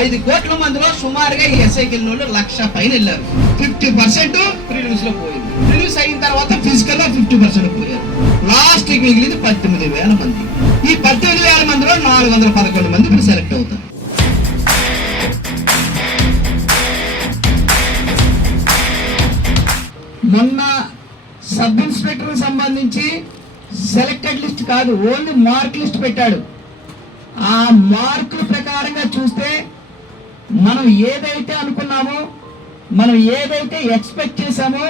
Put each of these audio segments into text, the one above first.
ఐదు కోట్ల మందిలో సుమారుగా ఈ ఎస్ఐకి వాళ్ళు లక్ష పైన వెళ్ళారు. ఫిఫ్టీ పర్సెంట్ ప్రిలిమ్స్లో పోయింది. ప్రిలిమ్స్ అయిన తర్వాత ఫిజికల్లో ఫిఫ్టీ పర్సెంట్ పోయారు. లాస్ట్ మిగిలింది పద్దెనిమిది వేల మంది. ఈ పద్దెనిమిది వేల మందిలో నాలుగు వందల పదకొండు మంది ఇప్పుడు సెలెక్ట్ అవుతారు. మొన్న సబ్ ఇన్స్పెక్టర్ సంబంధించి సెలెక్టెడ్ లిస్ట్ కాదు ఓన్లీ మార్క్ లిస్ట్ పెట్టాడు. ఆ మార్కుల ప్రకారంగా చూస్తే మనం ఏదైతే అనుకున్నామో మనం ఏదైతే ఎక్స్పెక్ట్ చేశామో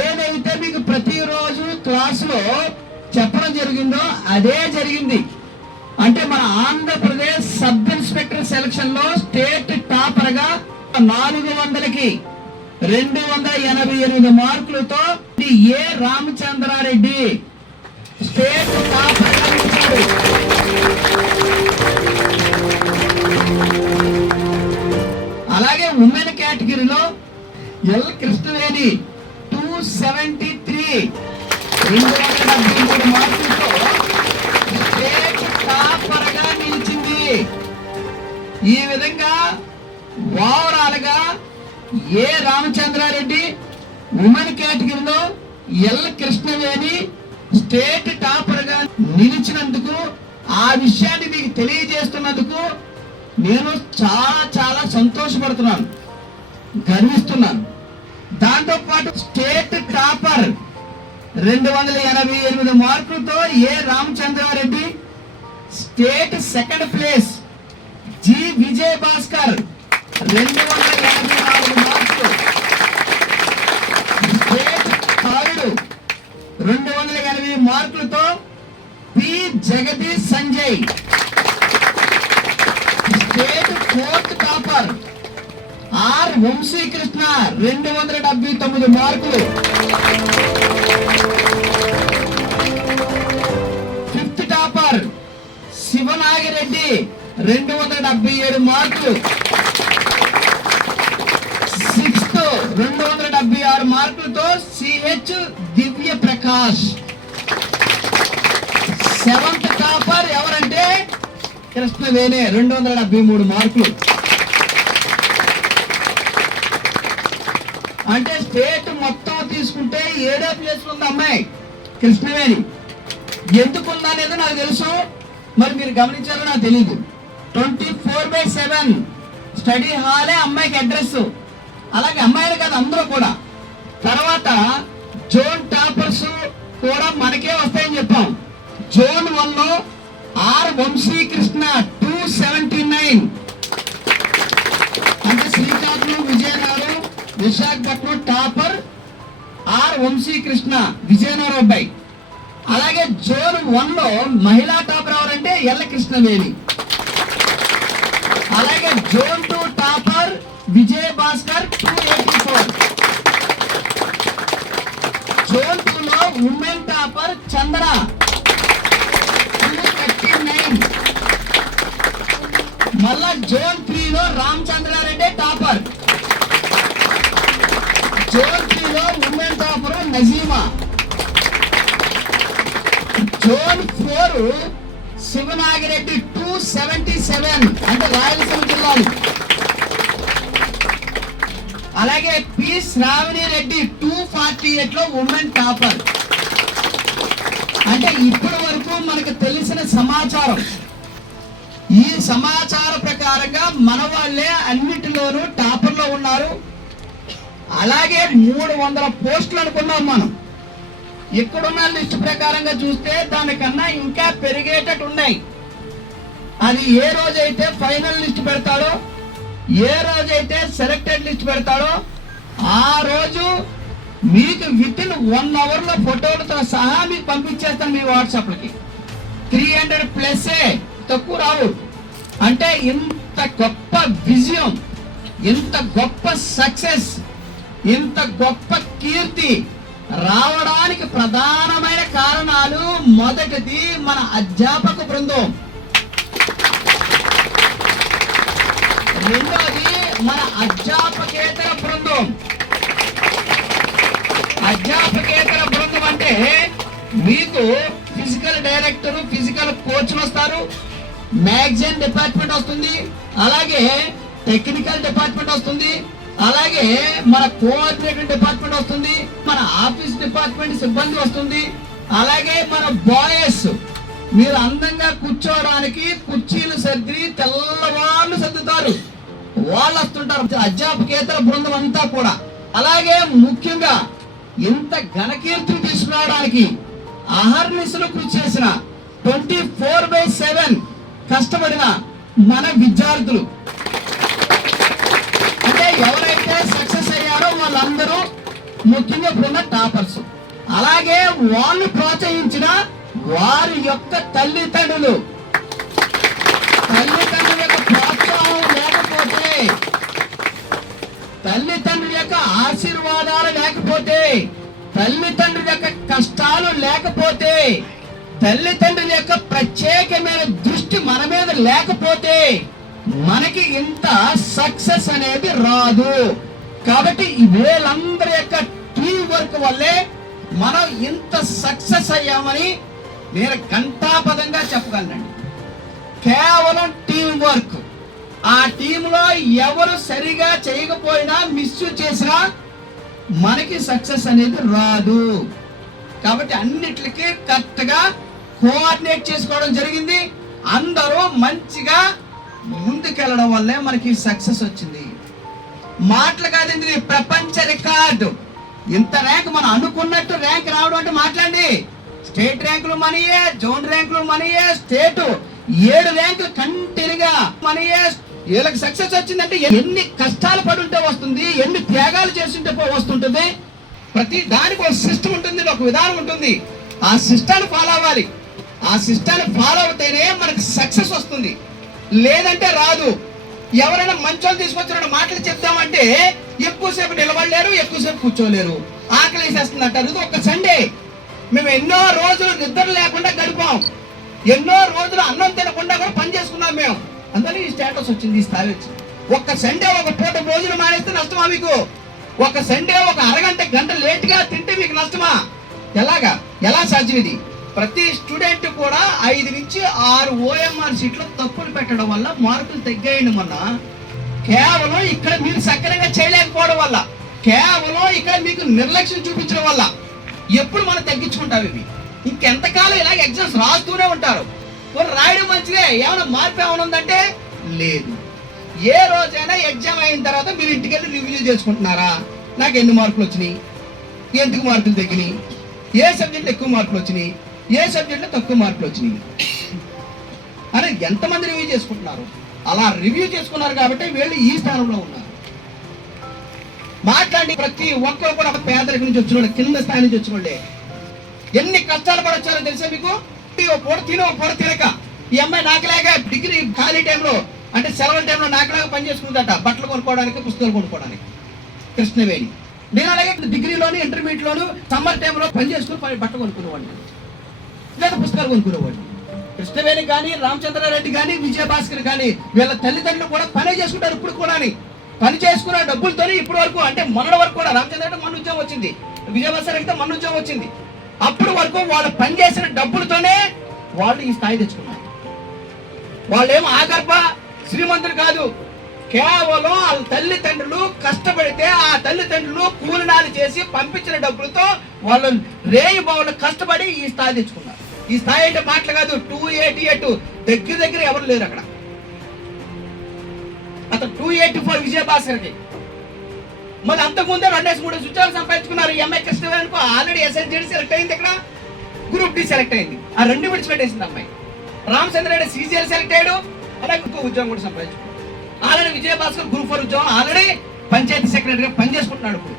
ఏదైతే మీకు ప్రతిరోజు క్లాసులో చెప్పడం జరిగిందో అదే జరిగింది. అంటే మన ఆంధ్రప్రదేశ్ సబ్ ఇన్స్పెక్టర్ సెలక్షన్లో స్టేట్ టాపర్గా నాలుగు వందలకి రెండు వందల ఎనభై ఎనిమిది మార్కులతో A Ramachandra Reddy state topper women కేటగిరీలో L Krishnaveni two seventy three. రెండు వందల డెబ్బై మూడు మార్కులతో స్టేట్ టాపర్గా నిలిచింది. ఈ విధంగా ఓవరాల్గా ఏ రామచంద్రారెడ్డి ఉమెన్ కేటగిరీలో ఎల్ కృష్ణవేణి స్టేట్ టాపర్గా నిలిచినందుకు ఆ విషయాన్ని మీకు తెలియజేస్తున్నందుకు నేను చాలా చాలా సంతోషపడుతున్నాను. గర్విస్తున్నాను. దాంతో పాటు స్టేట్ టాపర్ రెండు వందల ఎనభై ఎనిమిది మార్కులతో A Ramachandra Reddy state second place G Vijay Bhaskar రెండు వందల ఎనభై నాలుగు మార్కులు. స్టేట్ థర్డ్ రెండు వందల ఎనభై మార్కులతో పి జగదీష్ సంజయ్. వంశీ వంశీకృష్ణ రెండు వందల డెబ్బై తొమ్మిది మార్కులు. ఫిఫ్త్ టాపర్ శివనాగిరెడ్డి రెండు వందల డెబ్బై ఏడు మార్కులు. సిక్స్త్ రెండు వందల డెబ్బై ఆరు మార్కులతో CH Divya Prakash seventh topper ఎవరంటే కృష్ణవేణి రెండు వందల డెబ్బై మూడు మార్కులు. అంటే స్టేట్ మొత్తం తీసుకుంటే ఏడో ప్లేస్ ఉంది అమ్మాయి. కృష్ణవేణి. ఎందుకు ఉందనేది నాకు తెలుసు. మరి మీరు గమనించారో నాకు తెలియదు twenty four by seven. Study హాలే అమ్మాయికి అడ్రస్. అలాగే అమ్మాయిలు కాదు అందరూ కూడా. తర్వాత జోన్ టాపర్స్ కూడా మనకే వస్తాయని చెప్పాం. జోన్ వన్లో R Vamsikrishna two seventy nine. Visakhapatnam topper R Vamsikrishna Vizianagaram అబ్బాయి. అలాగే జోన్ వన్లో మహిళా టాపర్ ఎవరంటే ఎల్ల కృష్ణవేణి. అలాగే zone two topper Vijaya Bhaskar two eighty four. Zone two లో ఉమెన్ టాపర్ చంద్ర నైన్. మళ్ళా జోన్ త్రీ లో రామచంద్రారెడ్డి టాపర్ జోన్ త్రీ లో women topper Najima zone four Sivanagi Reddy two seventy seven అంటే రాయలసీమ జిల్లాలు. అలాగే P Sravani Reddy two forty ఎయిట్లో women topper అంటే ఇప్పటి వరకు మనకు తెలిసిన సమాచారం. ఈ సమాచార ప్రకారంగా మన వాళ్ళే అన్నిటిలోనూ టాపర్లో ఉన్నారు. అలాగే మూడు వందల పోస్టులు అనుకున్నాం మనం. ఇక్కడున్న లిస్ట్ ప్రకారంగా చూస్తే దానికన్నా ఇంకా పెరిగేటట్టు ఉన్నాయి అది ఏ రోజైతే ఫైనల్ లిస్ట్ పెడతాడో ఏ రోజైతే సెలెక్టెడ్ లిస్ట్ పెడతాడో ఆ రోజు మీకు విత్ ఇన్ వన్ అవర్లో ఫోటోలతో సహా మీకు పంపించేస్తాను మీ వాట్సాప్లకి. త్రీ హండ్రెడ్ ప్లస్సే తక్కువ రావు. అంటే ఇంత గొప్ప విజయం ఇంత గొప్ప సక్సెస్ ఇంత గొప్ప కీర్తి రావడానికి ప్రధానమైన కారణాలు మొదటిది మన అధ్యాపక బృందం. రెండోది మన అధ్యాపకేతర బృందం. అధ్యాపకేతర బృందం అంటే మీకు ఫిజికల్ డైరెక్టర్ ఫిజికల్ కోచ్లు వస్తారు మ్యాగజైన్ డిపార్ట్మెంట్ వస్తుంది అలాగే టెక్నికల్ డిపార్ట్మెంట్ వస్తుంది అలాగే మన కోఆర్డినేటర్ డిపార్ట్మెంట్ వస్తుంది మన ఆఫీస్ డిపార్ట్మెంట్ సిబ్బంది వస్తుంది అలాగే మన బాయ్స్. మీరు అందంగా కూర్చోవడానికి కుర్చీలు సర్ది తెల్లవాళ్ళు సర్దుతారు. వాళ్ళు వస్తుంటారు. అధ్యాపకేతర బృందం అంతా కూడా. అలాగే ముఖ్యంగా ఇంత ఘనకీర్తిని తీసుకురావడానికి అహర్నిశలు కృషి చేసిన ట్వంటీ ఫోర్ బై సెవెన్ కష్టపడిన మన విద్యార్థులు అంటే ఎవరైతే సక్సెస్ అయ్యారో వాళ్ళందరూ ముఖ్యంగా ఇప్పుడున్న టాపర్స్. అలాగే వాళ్ళు ప్రోత్సహించిన వారి యొక్క తల్లిదండ్రులు. తల్లిదండ్రుల యొక్క ప్రోత్సాహం లేకపోతే తల్లిదండ్రుల యొక్క ఆశీర్వాదాలు లేకపోతే తల్లిదండ్రుల యొక్క కష్టాలు లేకపోతే తల్లిదండ్రుల యొక్క ప్రత్యేకమైన దృష్టి మన మీద లేకపోతే మనకి ఇంత సక్సెస్ అనేది రాదు. కాబట్టి వీళ్ళందరి యొక్క టీం వర్క్ వల్లే మనం ఇంత సక్సెస్ అయ్యామని నేను ఘంటాపదంగా చెప్పగలనండి కేవలం టీం వర్క్ ఆ టీంలో ఎవరు సరిగా చేయకపోయినా మిస్ చేసినా మనకి సక్సెస్ అనేది రాదు. కాబట్టి అన్నిటికీ కరెక్ట్గా కోఆర్డినేట్ చేసుకోవడం జరిగింది. అందరూ మంచిగా ముందుకెళ్ళడం వల్లే మనకి సక్సెస్ వచ్చింది. మాటలు కాదండి ప్రపంచ రికార్డు. ఇంత ర్యాంక్ మనం అనుకున్నట్టు ర్యాంక్ రావడం అంటే మాట్లాడండి. స్టేట్ ర్యాంకులు మనీయే జోన్ ర్యాంకులు మనీయే స్టేట్ ఏడు ర్యాంకులు కంటిన్యూగా మనీయే. వీళ్ళకి సక్సెస్ వచ్చిందంటే ఎన్ని కష్టాలు పడుంటే వస్తుంది ఎన్ని త్యాగాలు చేస్తుంటే పో- వస్తుంటుంది. ప్రతి దానికి ఒక సిస్టమ్ ఉంటుంది ఒక విధానం ఉంటుంది. ఆ సిస్టాన్ని ఫాలో అవ్వాలి. ఆ సిస్టాన్ని ఫాలో అవుతేనే మనకు సక్సెస్ వస్తుంది. లేదంటే రాదు. ఎవరైనా మంచోళ్ళు తీసుకొచ్చిన మాటలు చెప్తామంటే ఎక్కువసేపు నిలబడలేరు ఎక్కువసేపు కూర్చోలేరు. ఆకలి వేసేస్తుంది అంటారు. ఇది ఒక సండే. మేము ఎన్నో రోజులు నిద్ర లేకుండా గడిపాం. ఎన్నో రోజులు అన్నం తినకుండా కూడా పని చేసుకున్నాం మేము. అందుకని ఈ స్టేటస్ వచ్చింది ఈ స్థాయి వచ్చింది. ఒక్క సండే ఒక పూట భోజనం మానేస్తే నష్టమా మీకు? ఒక సండే ఒక అరగంట గంట లేట్గా తింటే మీకు నష్టమా? ఎలాగా? ఎలా సాధ్యం ఇది? ప్రతి స్టూడెంట్ కూడా ఐదు నుంచి ఆరు ఓఎంఆర్ సీట్లో తప్పులు పెట్టడం వల్ల మార్కులు తగ్గాయండి మొన్న. కేవలం ఇక్కడ మీరు సక్రమంగా చేయలేకపోవడం వల్ల కేవలం ఇక్కడ మీకు నిర్లక్ష్యం చూపించడం వల్ల ఎప్పుడు మనం తగ్గించుకుంటాం ఇవి? ఇంకెంతకాలం ఇలాగ ఎగ్జామ్స్ రాస్తూనే ఉంటారు. పోనీ రాయడం మంచిదే ఏమైనా మార్పు ఏమైనా ఉందంటే లేదు. ఏ రోజైనా ఎగ్జామ్ అయిన తర్వాత మీరు ఇంటికి వెళ్ళి రివ్యూ చేసుకుంటున్నారా? నాకు ఎన్ని మార్కులు వచ్చినాయి? ఎందుకు మార్కులు తగ్గినాయి? ఏ సబ్జెక్ట్లో ఎక్కువ మార్కులు వచ్చినాయి? ఏ సబ్జెక్ట్లో తక్కువ మార్కులు వచ్చినాయి? అని ఎంతమంది రివ్యూ చేసుకుంటున్నారు? అలా రివ్యూ చేసుకున్నారు కాబట్టి వీళ్ళు ఈ స్థానంలో ఉన్నారు. మాట్లాడి ప్రతి ఒక్కరు కూడా పేదరికం నుంచి వచ్చిన కింద స్థాయి నుంచి వచ్చిన వాళ్ళే ఎన్ని కష్టాలు పడొచ్చారో తెలుసా మీకు? ఓ పూట తిని ఓ పూట తినక. ఈ అమ్మాయి నాకులాగా డిగ్రీ ఖాళీ టైంలో అంటే సెలవుల టైంలో నాకులాగా పని చేసుకుందట. బట్టలు కొనుక్కోవడానికి పుస్తకాలు కొనుక్కోవడానికి. కృష్ణవేణి. నేను అలాగే డిగ్రీలోను ఇంటర్మీడియట్లోను సమ్మర్ టైంలో పని చేసుకుని బట్టలు కొనుక్కునేవాడిని. లేదా పుస్తకాలు కొనుక్కునేవాడిని. కృష్ణవేణి కానీ రామచంద్రారెడ్డి కానీ విజయభాస్కర్ కానీ వీళ్ళ తల్లిదండ్రులు కూడా పని చేసుకుంటారు ఇప్పుడు కూడా పని చేసుకున్న డబ్బులతోనే ఇప్పటి వరకు అంటే మొన్నటి వరకు కూడా రామచంద్ర మన ఉద్యోగం వచ్చింది. విజయభాస్కర్ అయితే మన ఉద్యోగం వచ్చింది. అప్పుడు వరకు వాళ్ళు పని చేసిన డబ్బులతోనే వాళ్ళు ఈ స్థాయి తెచ్చుకున్నారు. వాళ్ళేం ఆగర్భ శ్రీమంతులు కాదు. కేవలం వాళ్ళ తల్లిదండ్రులు కష్టపడితే ఆ తల్లిదండ్రులు కూలినాలు చేసి పంపించిన డబ్బులతో వాళ్ళు రేయి బావులు కష్టపడి ఈ స్థాయి తెచ్చుకున్నారు. ఈ స్థాయి అంటే మాటలు కాదు. Two eighty eight. దగ్గర దగ్గర ఎవరు లేరు అక్కడ. అతను టూ ఎయిటీ ఫోర్ విజయభాస్కర్కి మరి అంతకుముందే రెండేసి మూడు ఉద్యోగాలు సంపాదించుకున్నారు. ఈ అమ్మాయి అనుకో ఆల్రెడీ ఎస్ఎస్జీ సెలెక్ట్ అయింది ఇక్కడ. గ్రూప్ డి సెలెక్ట్ అయింది. ఆ రెండు విడిచిపెట్టేసింది అమ్మాయి. రామచంద్ర రెడ్డి సీజీఎల్ సెలెక్ట్ అయ్యాడు. అలాగే ఇంకో ఉద్యోగం కూడా సంపాదించుకున్నాడు. ఆల్రెడీ విజయభాస్కర్ గ్రూప్ ఫోర్ ఉద్యోగం ఆల్రెడీ పంచాయతీ సెక్రటరీగా పనిచేసుకుంటున్నాడు ఇప్పుడు.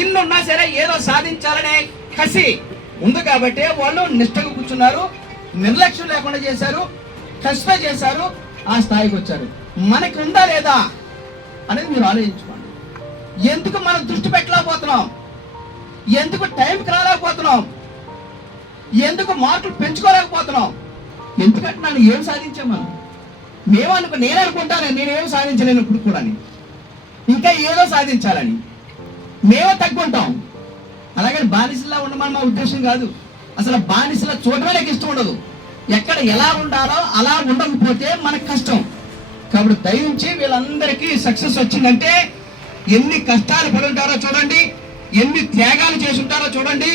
ఇన్నున్నా సరే ఏదో సాధించాలనే కసి ఉంది కాబట్టి వాళ్ళు నిష్టగా కూర్చున్నారు నిర్లక్ష్యం లేకుండా చేశారు కష్టం చేశారు ఆ స్థాయికి వచ్చారు. మనకి ఉందా లేదా అనేది మీరు ఆలోచించుకోండి. ఎందుకు మనం దృష్టి పెట్టలేకపోతున్నాం? ఎందుకు టైంకి రాలేకపోతున్నాం? ఎందుకు మార్కులు పెంచుకోలేకపోతున్నాం? ఎందుకంటే నన్ను ఏం సాధించాం మనం? మేము అనుకో నేను అనుకుంటాను నేనేం సాధించలేను ఇప్పుడు కూడా ఇంకా ఏదో సాధించాలని. మేమే తగ్గుంటాం. అలాగని బానిసలా ఉండమని మా ఉద్దేశం కాదు. అసలు బానిసల చూడమే నాకు ఇష్టం ఉండదు. ఎక్కడ ఎలా ఉండాలో అలా ఉండకపోతే మనకు కష్టం. కాబట్టి దయించి వీళ్ళందరికీ సక్సెస్ వచ్చిందంటే ఎన్ని కష్టాలు పడుంటారో చూడండి ఎన్ని త్యాగాలు చేసి ఉంటారో చూడండి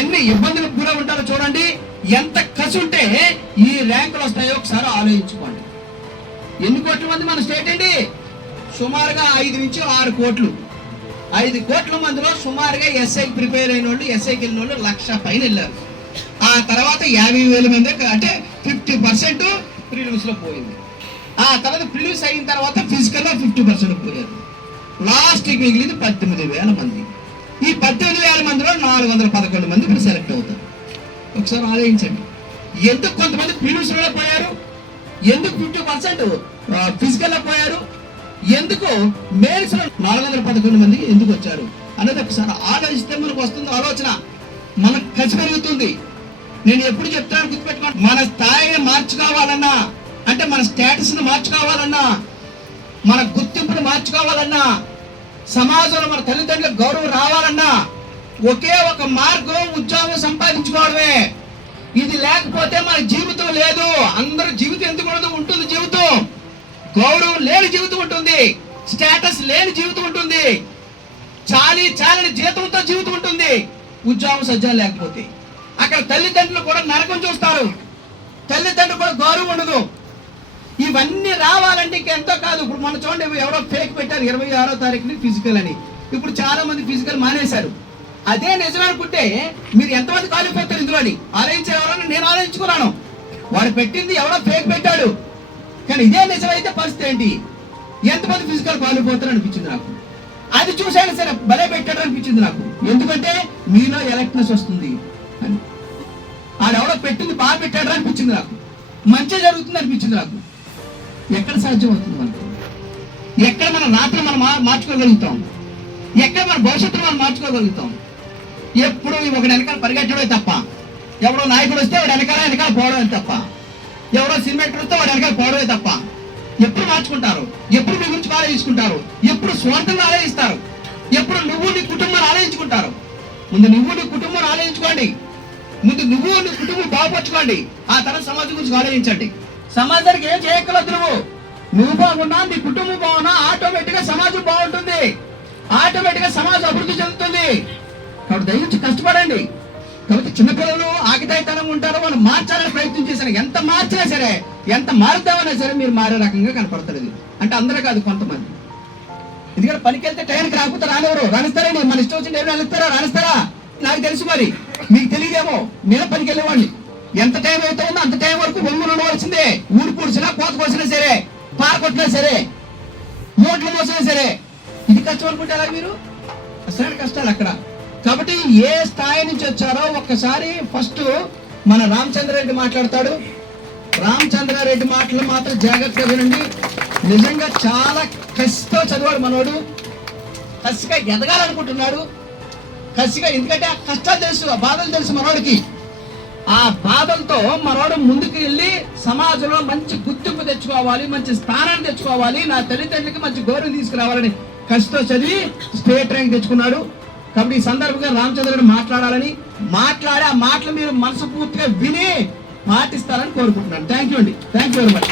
ఎన్ని ఇబ్బందులకు కూడా ఉంటారో చూడండి ఎంత కసి ఉంటే ఈ ర్యాంకులు వస్తాయో ఒకసారి ఆలోచించుకోండి. ఎన్ని కోట్ల మంది మన స్టేట్ అండి? సుమారుగా ఐదు నుంచి ఆరు కోట్లు. ఐదు కోట్ల మందిలో సుమారుగా ఎస్ఐ ప్రిపేర్ అయిన వాళ్ళు ఎస్ఐకి వెళ్ళిన వాళ్ళు లక్ష పైన వెళ్ళారు. ఆ తర్వాత యాభై వేల మంది అంటే ఫిఫ్టీ పర్సెంట్ ప్రిలిమ్స్లో పోయింది. ఆ తర్వాత ప్రిలిమ్స్ అయిన తర్వాత ఫిజికల్లో ఫిఫ్టీ పర్సెంట్ పోయారు. లాస్ట్కి మిగిలింది పద్దెనిమిది వేల మంది. ఈ పద్దెనిమిది వేల మందిలో నాలుగు వందల పదకొండు మంది ఇప్పుడు సెలెక్ట్ అవుతారు. ఒకసారి ఆలోచించండి. ఎందుకు కొంతమంది ప్రిలిమ్స్లో పోయారు? ఎందుకు ఫిఫ్టీ పర్సెంట్ ఫిజికల్లో పోయారు? ఎందుకు మేల్స్ నాలుగు వందల పదకొండు మందికి ఎందుకు వచ్చారు? అన్నది ఒకసారి ఆలోచిస్తే మనకు వస్తుంది ఆలోచన. మనకు ఖర్చు పెరుగుతుంది. నేను ఎప్పుడు చెప్తాను గుర్తుపెట్టుకోండి. మన స్థాయిని మార్చుకోవాలన్నా అంటే మన స్టేటస్ని మార్చుకోవాలన్నా మన గుర్తింపుని మార్చుకోవాలన్నా సమాజంలో మన తల్లిదండ్రులకు గౌరవం రావాలన్నా ఒకే ఒక మార్గం ఉద్యోగం సంపాదించుకోవడమే. ఇది లేకపోతే మన జీవితం లేదు. అందరూ జీవితం ఎందుకు ఉంటుంది జీవితం. గౌరవం లేని జీవితం ఉంటుంది. స్టేటస్ లేని జీవితం ఉంటుంది. చాలి చాలని జీతంతో జీవితం ఉంటుంది. ఉద్యోగం సజ్జం లేకపోతే. అక్కడ తల్లిదండ్రులు కూడా నరకం చూస్తారు. తల్లిదండ్రులు కూడా గౌరవం ఉండదు. ఇవన్నీ రావాలంటే ఇంకెంతో కాదు. ఇప్పుడు మన చూడండి ఎవరో ఫేక్ పెట్టారు ఇరవై ఆరో తారీఖుని ఫిజికల్ అని. ఇప్పుడు చాలా మంది ఫిజికల్ మానేశారు. అదే నిజం అనుకుంటే మీరు ఎంతమంది కాలిపోతారు ఇందులోని? ఆలోచించారు ఎవరో నేను ఆలోచించుకున్నాను. వాడు పెట్టింది ఎవడో ఫేక్ పెట్టాడు. కానీ ఇదే నిజమైతే పరిస్థితి ఏంటి? ఎంతమంది ఫిజికల్ క్వాలిపోతారు అనిపించింది నాకు. అది చూసాను సరే భలే పెట్టాడు అనిపించింది నాకు. ఎందుకంటే మీలో ఎలక్ట్నెస్ వస్తుంది అని. ఆడెవడో పెట్టింది బాగా పెట్టాడు అనిపించింది నాకు. మంచి జరుగుతుంది అనిపించింది నాకు. ఎక్కడ సాధ్యం అవుతుంది మనకు? ఎక్కడ మన రాత్రి మనం మార్చుకోగలుగుతాం? ఎక్కడ మన భవిష్యత్తును మనం మార్చుకోగలుగుతాం? ఎప్పుడు ఒక వెనకాల పరిగెట్టడమే తప్ప ఎవడో నాయకుడు వస్తే వాడు వెనకాల వెనకాల పోవడమే తప్ప. ఎవరో సినిమా యాక్టర్ వాడు వెనకాల పోవడమే తప్ప. ఎప్పుడు మార్చుకుంటారు? ఎప్పుడు మీ గురించి ఆలోచించుకుంటారు ఎప్పుడు స్వార్థంగా ఆలోచిస్తారు? ఎప్పుడు నువ్వు నీ కుటుంబాన్ని ఆలోచించుకుంటారు? ముందు నువ్వు నీ కుటుంబాన్ని ఆలోచించుకోండి. ముందు నువ్వు నీ కుటుంబం బాగుపరచుకోండి. ఆ తర్వాత సమాజం గురించి ఆలోచించండి. సమాజానికి ఏం చేయక్కర్లేదు నువ్వు. నువ్వు బాగున్నా నీ కుటుంబం బాగున్నా ఆటోమేటిక్గా సమాజం బాగుంటుంది. ఆటోమేటిక్గా సమాజం అభివృద్ధి చెందుతుంది. కాబట్టి దయించి కష్టపడండి. కాబట్టి చిన్నపిల్లలు ఆగితాయితనం ఉంటారో వాళ్ళు మార్చాలని ప్రయత్నం చేశారు. ఎంత మార్చినా సరే ఎంత మారుద్దామన్నా సరే మీరు మారే రకంగా కనపడతలేదు అంటే అందరూ కాదు కొంతమంది. ఎందుకంటే పనికి వెళ్తే టైంకి రాకపోతే రానివ్వరు. రానిస్తారండి మన ఇష్టం వచ్చిన ఎవరు వెళ్తారా? రానిస్తారా? నాకు తెలుసు మరి. మీకు తెలియదేమో. నేను పనికి వెళ్ళేవాడిని ఎంత టైం అయితే ఉందో అంత టైం వరకు బొమ్మలు ఉండవలసిందే ఊరు పూడ్చినా కోత కోసినా సరే పార కొట్టినా సరే మూటలు మోసినా సరే. ఇది కష్టం అనుకుంటే ఎలా మీరు? అసలు కష్టాలు అక్కడ. కాబట్టి ఏ స్థాయి నుంచి వచ్చారో ఒక్కసారి ఫస్ట్ మన రామచంద్రారెడ్డి మాట్లాడతాడు. రామచంద్రారెడ్డి మాటలు మాత్రం జాగ్రత్తగా వినండి. నిజంగా చాలా కసితో చదివాడు మనోడు. కసిగా ఎదగాలనుకుంటున్నాడు. కసిగా ఎందుకంటే ఆ కష్టాలు తెలుసు ఆ బాధలు తెలుసు మనోడికి. ఆ బాధలతో మనోడు ముందుకు వెళ్ళి సమాజంలో మంచి గుర్తింపు తెచ్చుకోవాలి మంచి స్థానాన్ని తెచ్చుకోవాలి. నా తల్లిదండ్రులకి మంచి గౌరవం తీసుకురావాలని కసితో చదివి స్టేట్ ర్యాంక్ తెచ్చుకున్నాడు. కాబట్టి ఈ సందర్భంగా రామచంద్రుడు మాట్లాడాలని మాట్లాడి ఆ మాటలు మీరు మనసు పూర్తిగా విని పాటిస్తారని కోరుకుంటున్నాను. థ్యాంక్ యూ అండి. Thank you very much